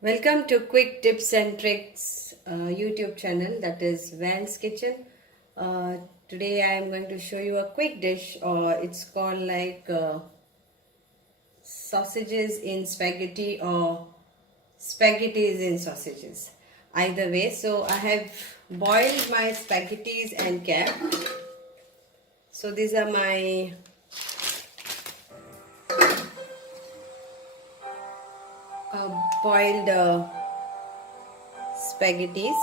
Welcome to Quick Tips and Tricks YouTube channel, that is Van's Kitchen. Today I am going to show you a quick dish, or it's called like sausages in spaghetti or spaghettis in sausages. Either way, so I have boiled my spaghettis and kept. So these are my boiled spaghettis.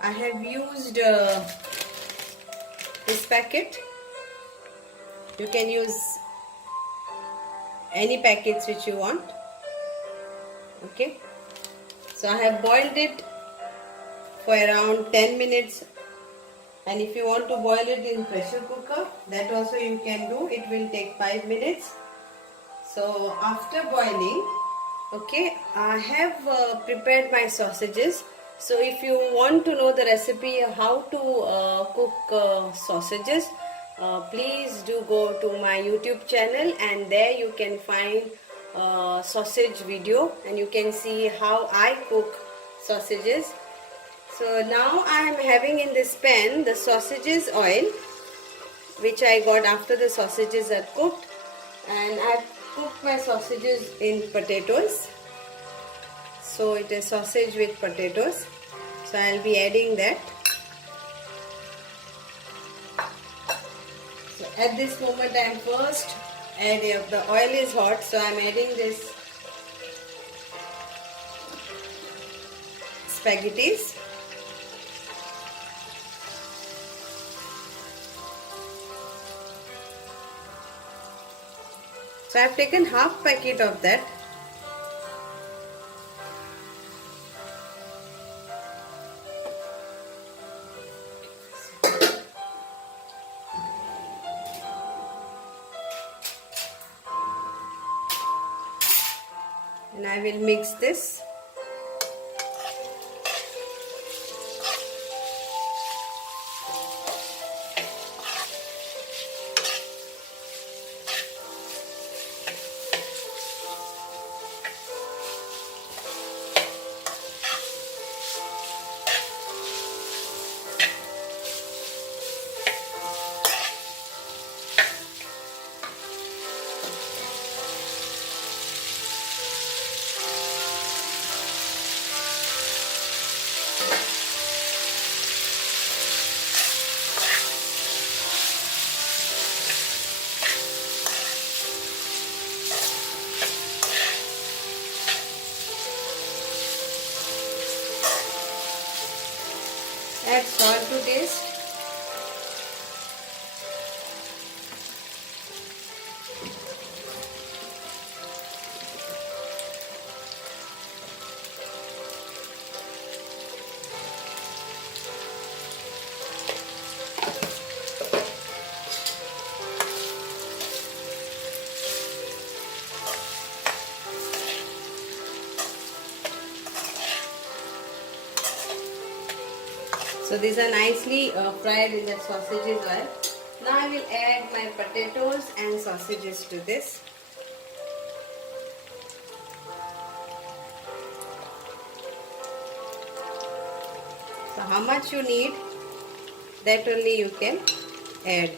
I have used this packet. You can use any packets which you want. Okay, so I have boiled it for around 10 minutes, and if you want to boil it in pressure cooker, that also you can do. It will take 5 minutes. So after boiling, okay, I have prepared my sausages. So if you want to know the recipe how to cook sausages, please do go to my YouTube channel, and there you can find sausage video, and you can see how I cook sausages. So now I am having in this pan the sausages oil, which I got after the sausages are cooked, and I have cooked my sausages in potatoes. So it is sausage with potatoes. So I will be adding that. So at this moment I am first adding, the oil is hot, so I am adding this spaghettis. So I have taken half packet of that. And I will mix this. Add salt to taste. So these are nicely fried in the sausages oil. Now I will add my potatoes and sausages to this. So how much you need, that only you can add.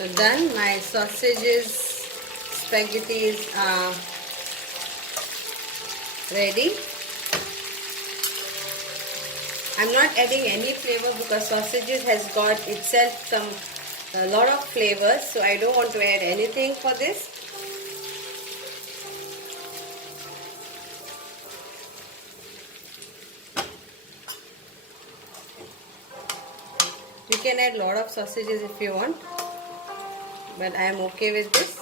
So done, my sausages spaghettis are ready. I'm not adding any flavor because sausages has got itself a lot of flavors, so I don't want to add anything for this. You can add lot of sausages if you want, but I am okay with this.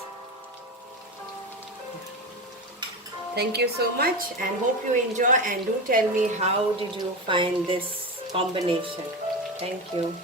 Thank you so much and hope you enjoy, and do tell me how did you find this combination. Thank you.